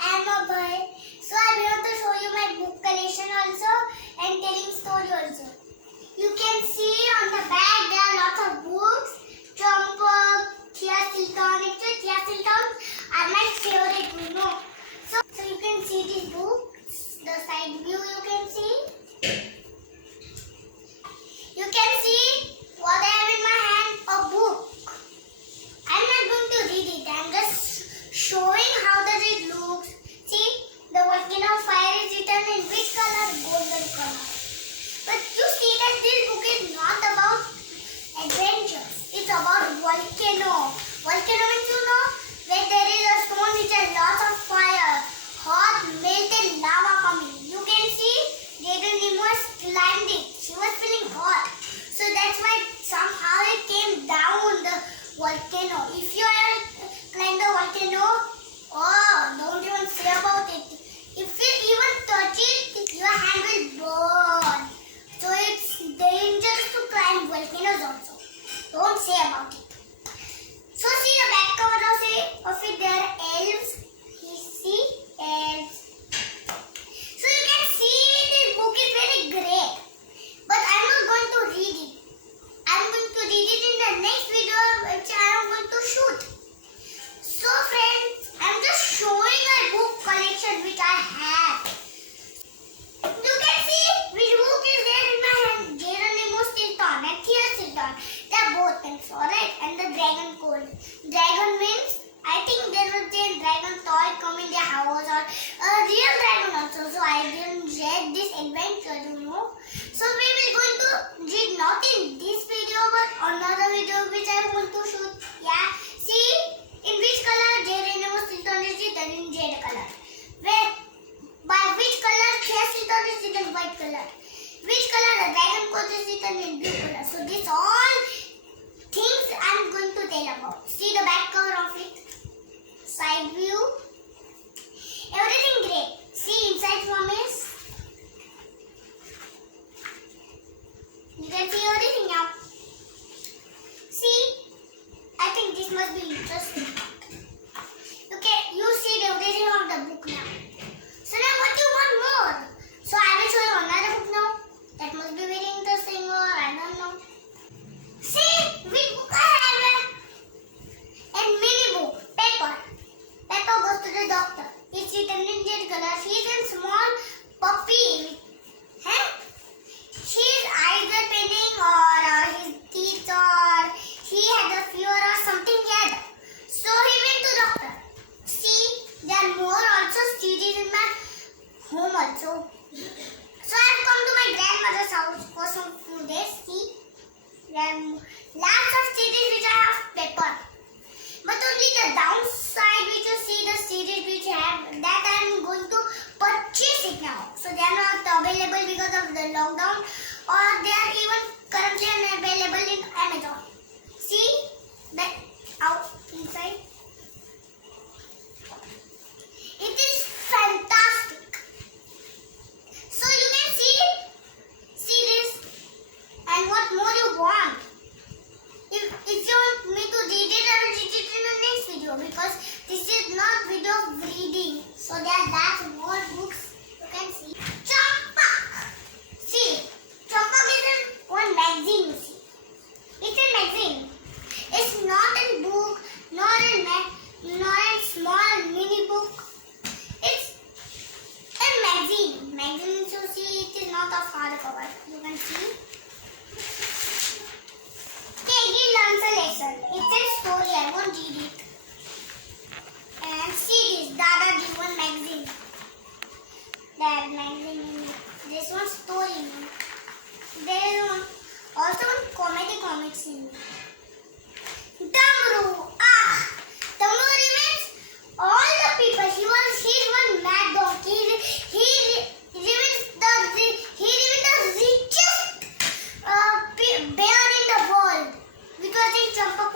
I am Abhay. So I am here to show you my book collection also and telling story also. You can see on the back there are lots of books. Trump, Thea Silton. Actually, Thea Silton are my favorite, you know. So you can see these books. The side view you can see. You can see what I have in my hand, a book. I'm not going to read it. I'm just showing how does it look. See, the volcano of fire is written in which color? Golden color. But you see that this book is not about adventures. It's about volcano. Volcano means you know where there is a stone which has lots of fire, hot melted lava coming. You can see Jaden Nimoy climbed it. She was feeling hot. So that's why somehow it came down the volcano. If you are climbed the volcano, oh, don't even say about it. If you even touch it, your hand will burn. So it's dangerous to climb volcanoes also. Don't say about it. So see the back cover of it, there are elves. You see elves. So you can see this book is very great. But I'm not going to read it. I'm going to read it in the next video which I am going to shoot. So friends, I'm just showing a book collection which I have. You can see which book is there in my hand. Geronimo Stilton and Thea Stilton. They are both things, alright? And the Dragon Code. Dragon means, I think there was a dragon toy come in their house or a real dragon also. So I didn't read this adventure, you know. So we will going to read not in this video but another video which I want to shoot. Yeah. See in which color Geronimo Stilton is written in red color. Where by which color Thea Stilton is written white color. Which color the dragon code is written in blue color. So this all things I'm going to tell about. See the back cover of it. Side view. Everything great. See inside form is. You can see everything now. See, I think this must be interesting. Okay, you see the everything of the book now. So now what do you want more? So I will show you another book now. That must be very interesting or I don't know. See, which book I have? A mini book, Pepper. Pepper goes to the doctor. It's written in red color. She's a small puppy. Huh? His eyes were paining or his teeth or he had a fever or something he had. So he went to doctor. See, there are more also series in my home also. So I have come to my grandmother's house for some few days. See, there are lots of series which I have Pepper. But only the downside which you see the series which I have that I am going to purchase it now. So they are not available because of the lockdown or they are even currently unavailable in Amazon. See that out inside. It is fantastic. So you can see this and what more you want. If you want me to read it, I will read it in the next video because this is not video of reading. So there are lots more books you can see. Champak! See, Champak is one magazine you see. It's a magazine. It's not a book, nor a small mini book. It's a magazine. Magazine you see, it is not of hardcover. You can see. Peggy learns a lesson. It's a story. I won't read it. And see this Dada Jivan magazine. That magazine. This one story. There is also one comedy comics in it. Damru. Damru means all the people. He's one mad dog. He remains the richest bear in the world because in Champak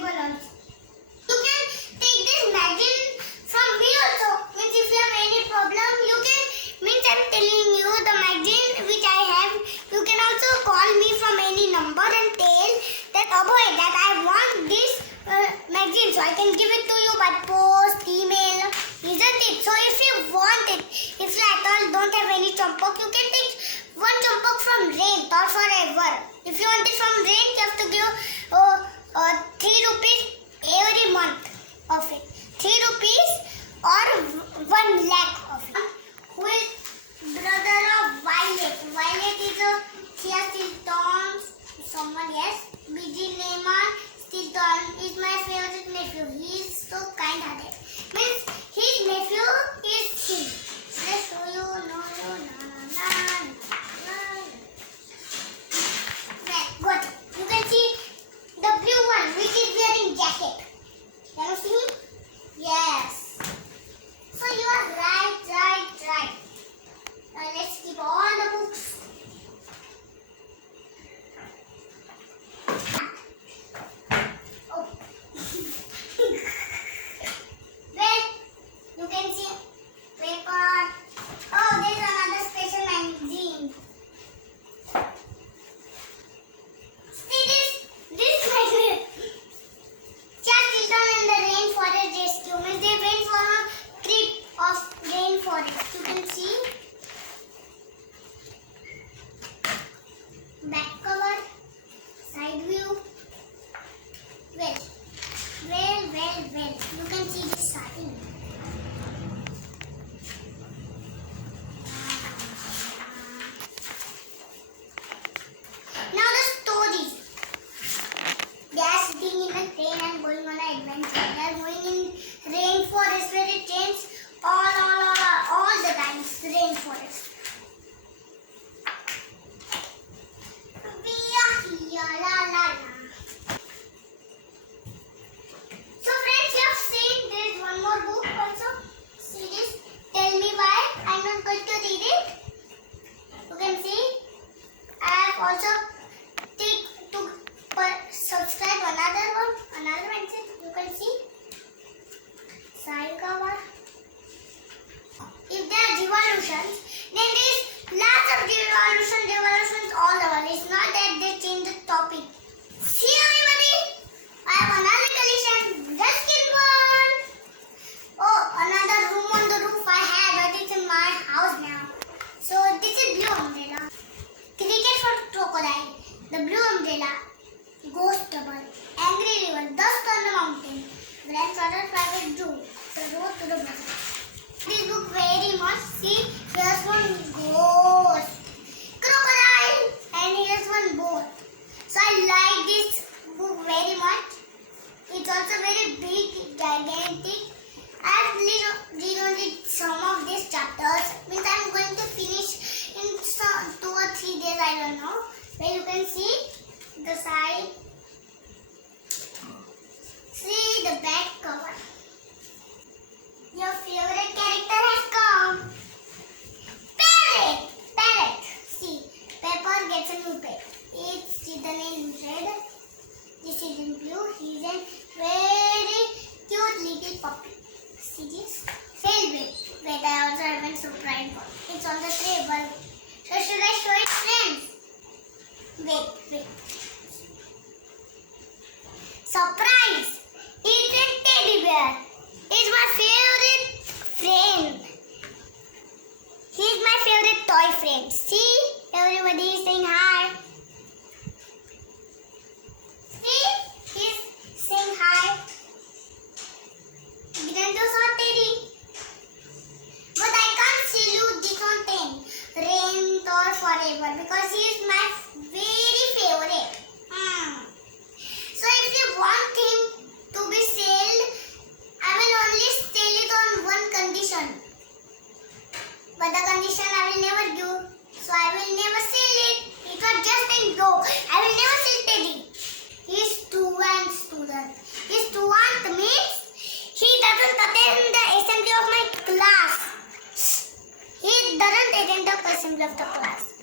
comfortable also. You can take this magazine from me also. Means if you have any problem, you can, means I'm telling you the magazine which I have, you can also call me from any number and tell that Abhay that I want this magazine, so I can give it to you by post, email, isn't it? So if you want it, if you at all don't have any Champak, you can take one Champak from Rain or forever. If you want it from Rain, you have to give 3 rupees every month of it. 3 rupees or 1 lakh of it. Who is brother of Violet? Violet is a Thea Stilton. Someone, yes. BG Neyman Stilton is my favorite nephew. He is so kind-hearted. Means his nephew is him. Let's show you. No, no, no, no, no. Got it. You can see the blue one which is wearing jacket. Can you see him? Yes. So you are right. Now let's keep all the books. Oh. Well, you can see paper. Oh, there's another special magazine. See this magazine. Just Children in the Rainforest Rescue. Means they went for a trip of rainforest. You can see back cover, side view. Well. You can see this starting. Now the stories. They are sitting in a train and going on an adventure. They are going in rainforest where it rains all the time. Rainforest. We are here, la la la. So friends, you have seen there is one more book also. See this. Tell me why I'm not going to read it. You can see I have also subscribe another pencil. You can see side cover. If there are revolutions, then there is lots of revolutions all over. It's not that they change the topic. See everybody, I have another collection. Just keep on. Oh, another room on the roof I had, but it's in my house now. So this is blue umbrella. Cricket for crocodile. The blue umbrella. Ghost double. Angry river. Dust on the mountain. Grandfather private zoo. The road to the bus. This book very much. See, here's one ghost. Crocodile. And here's one boat. So I like this book very much. It's also very big, gigantic. I've read only some of these chapters. Means I'm going to finish in 2 or 3 days. I don't know. Well, you can see the side. See the back cover. Your favorite character has come. Parrot. See, Pepper gets a new pet. It's written in red. This is in blue. He's a very cute little puppy. See this? Favorite. Wait, I also haven't surprised one. It's on the table. So should I show it, friends? Wait. Surprise! It's a teddy bear. It's my favorite friend. He's my favorite toy friend. See? Everybody is saying hi. See? He's saying hi. Grandos or Teddy. But I can't salute this one Rain or forever because he is my very favorite. So if you want him to be sold, I will only sell it on one condition. But the condition I will never do. So I will never sell it. It was just a joke. I will never sell Teddy. He is student. His student means he doesn't attend the assembly of my class. He doesn't attend the assembly of the class.